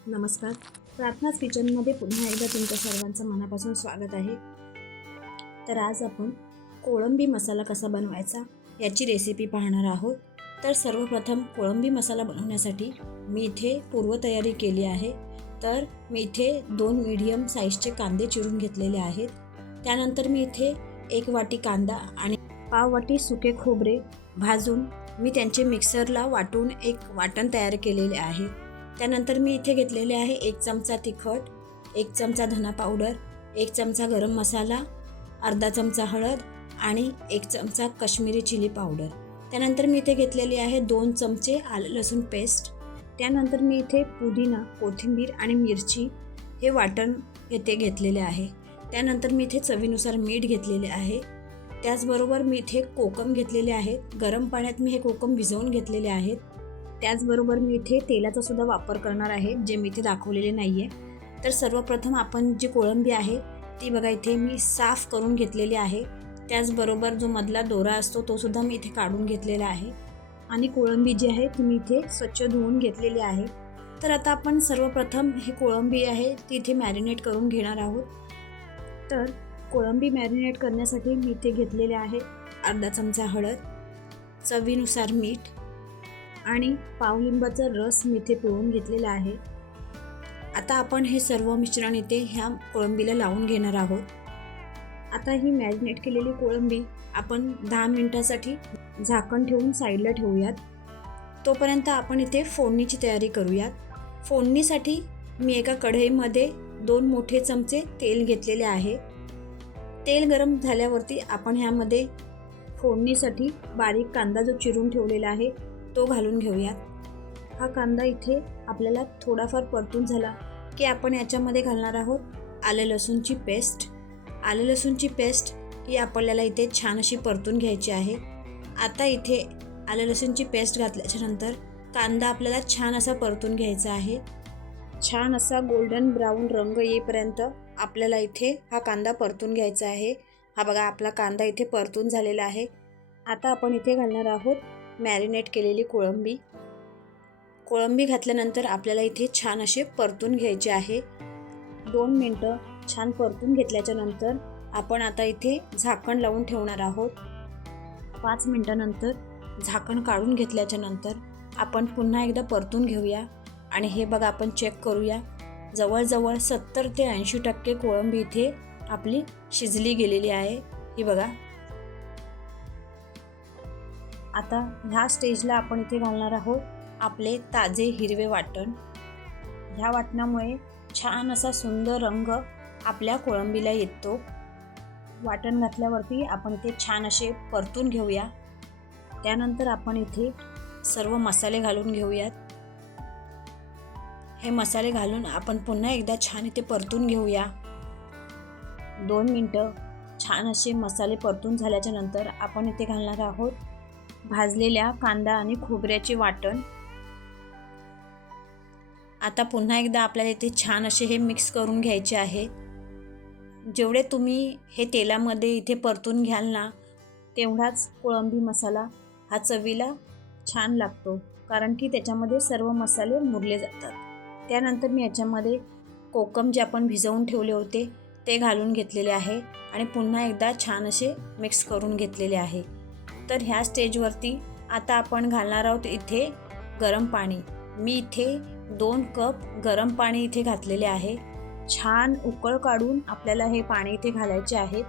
नमस्कार. प्रार्थनाच किचनमध्ये पुन्हा एकदा तुमच्या सर्वांचं मनापासून स्वागत आहे. तर आज आपण कोळंबी मसाला कसा बनवायचा याची रेसिपी पाहणार आहोत. तर सर्वप्रथम कोळंबी मसाला बनवण्यासाठी मी इथे पूर्वतयारी केली आहे. तर मी इथे 2 मीडियम साईजचे कांदे चिरून घेतलेले आहेत. त्यानंतर मी इथे 1 वाटी कांदा आणि पाव वाटी सुके खोबरे भाजून मी त्यांचे मिक्सरला वाटून एक वाटण तयार केलेले आहे. त्यानंतर मी इथे घेतलेले आहे 1 चमचा तिखट, 1 चमचा धना पावडर, 1 चमचा गरम मसाला, अर्धा चमचा हळद आणि 1 चमचा काश्मीरी चिली पावडर. त्यानंतर मी इथे घेतलेली आहे 2 चमचे आलं लसूण पेस्ट. त्यानंतर मी इथे पुदिना, कोथिंबीर आणि मिरची हे वाटण इथे घेतलेले आहे. त्यानंतर मी इथे चवीनुसार मीठ घेतलेले आहे. त्याचबरोबर मी इथे कोकम घेतलेले आहेत. गरम पाण्यात मी हे कोकम भिजवून घेतलेले आहेत. त्याचबरोबर मी इथे तेलाचा सुद्धा वापर करणार आहे, जे मी इथे दाखवलेले नाही आहे. तर सर्वप्रथम आपण जी कोळंबी आहे ती बघा इथे मी साफ करून घेतलेली आहे. त्याचबरोबर जो मधला दोरा असतो तो सुद्धा मी इथे काढून घेतलेला आहे आणि कोळंबी जी आहे ती मी इथे स्वच्छ धुवून घेतलेली आहे. तर आता आपण सर्वप्रथम ही कोळंबी आहे ती इथे मॅरिनेट करून घेणार आहोत. तर कोळंबी मॅरिनेट करण्यासाठी मी इथे घेतलेले आहे अर्धा चमचा हळद, चवीनुसार मीठ आणि पाव लिंबाचा रस मी इथे पिळून घेतलेला आहे. आता आपण हे सर्व मिश्रण इथे ह्या कोळंबीला लावून घेणार आहोत. आता ही मॅरिनेट केलेली कोळंबी आपण 10 मिनिटासाठी झाकण ठेवून साईडला ठेवूयात. तोपर्यंत आपण इथे फोडणीची तयारी करूयात. फोडणीसाठी मी एका कढईमध्ये 2 मोठे चमचे तेल घेतलेले आहे. तेल गरम झाल्यावरती आपण ह्यामध्ये फोडणीसाठी बारीक कांदा जो चिरून ठेवलेला आहे तो घालून घेऊयात. हा कांदा इथे आपल्याला थोडाफार परतून झाला की आपण याच्यामध्ये घालणार आहोत आले लसूणची पेस्ट. आले लसूणची पेस्ट ही आपल्याला इथे छान अशी परतून घ्यायची आहे. आता इथे आले लसूणची पेस्ट घातल्याच्या नंतर कांदा आपल्याला छान असा परतून घ्यायचा आहे. छान असा गोल्डन ब्राऊन रंग येईपर्यंत आपल्याला इथे हा कांदा परतून घ्यायचा आहे. हा बघा आपला कांदा इथे परतून झालेला आहे. आता आपण इथे घालणार आहोत मॅरिनेट केलेली कोळंबी. कोळंबी घातल्यानंतर आपल्याला इथे छान असे परतून घ्यायचे आहे. 2 मिनटं छान परतून घेतल्याच्या नंतर आपण आता इथे झाकण लावून ठेवणार आहोत. 5 मिनटानंतर झाकण काढून घेतल्याच्या नंतर आपण पुन्हा एकदा परतून घेऊया आणि हे बघा आपण चेक करूया. जवळजवळ 70 ते 80% कोळंबी इथे आपली शिजली गेलेली आहे. ही बघा. आता ह्या स्टेजला आपण इथे घालणार आहोत आपले ताजे हिरवे वाटण. ह्या वाटणामुळे छान असा सुंदर रंग आपल्या कोळंबीला येतो. वाटण घातल्यावरती आपण इथे छान असे परतून घेऊया. त्यानंतर आपण इथे सर्व मसाले घालून घेऊयात. हे मसाले घालून आपण पुन्हा एकदा छान इथे परतून घेऊया. 2 मिनटं छान असे मसाले परतून झाल्याच्या नंतर आपण इथे घालणार आहोत भाजलेल्या कांदा आणि खोबऱ्याचे वाटण. आता पुन्हा एकदा आपल्याला इथे छान असे हे मिक्स करून घ्यायचे आहे. जेवढे तुम्ही हे तेलामध्ये इथे परतून घ्याल ना तेवढाच कोळंबी मसाला हा चवीला छान लागतो, कारण की त्याच्यामध्ये सर्व मसाले मुरले जातात. त्यानंतर मी याच्यामध्ये कोकम जे आपण भिजवून ठेवले होते ते घालून घेतलेले आहे आणि पुन्हा एकदा छान असे मिक्स करून घेतलेले आहे. तर ह्या स्टेजवरती आता आपण घालणार आहोत इथे गरम पाणी. मी इथे 2 कप गरम पाणी इथे घातलेले आहे. छान उकळ काढून आपल्याला हे पाणी इथे घालायचे आहे.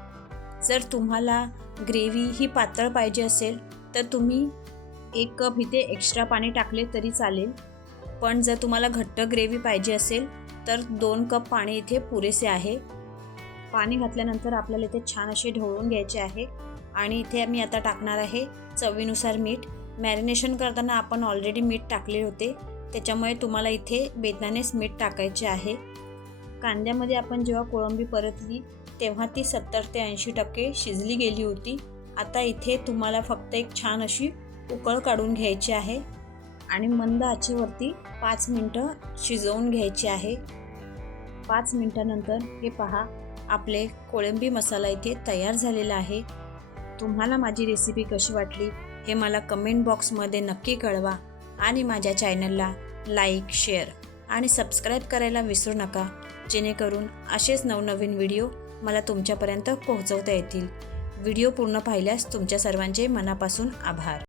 जर तुम्हाला ग्रेव्ही ही पातळ पाहिजे असेल तर तुम्ही 1 कप इथे एक्स्ट्रा पाणी टाकले तरी चालेल. पण जर तुम्हाला घट्ट ग्रेव्ही पाहिजे असेल तर 2 कप पाणी इथे पुरेसे आहे. पाणी घातल्यानंतर आपल्याला इथे छान असे ढवळून घ्यायचे आहे आणि इथे मी आता टाकणार आहे चवीनुसार मीठ. मॅरिनेशन करताना आपण ऑलरेडी मीठ टाकले होते, त्याच्यामुळे तुम्हाला इथे बेतानेच मीठ टाकायचे आहे. कांद्यामध्ये आपण जेव्हा कोळंबी परतली तेव्हा ती 70 ते 80% शिजली गेली होती. आता इथे तुम्हाला फक्त एक छान अशी उकळ काढून घ्यायची आहे आणि मंद आचेवरती 5 मिनटं शिजवून घ्यायची आहे. 5 मिनटानंतर हे पहा आपले कोळंबी मसाला इथे तयार झालेला आहे. तुम्हाला माझी रेसिपी कशी वाटली हे मला कमेंट बॉक्समध्ये नक्की कळवा आणि माझ्या चॅनलला लाईक, शेअर आणि सबस्क्राईब करायला विसरू नका, जेणेकरून असेच नवनवीन व्हिडिओ मला तुमच्यापर्यंत पोहोचवता येतील. व्हिडिओ पूर्ण पाहिल्यास तुमच्या सर्वांचे मनापासून आभार.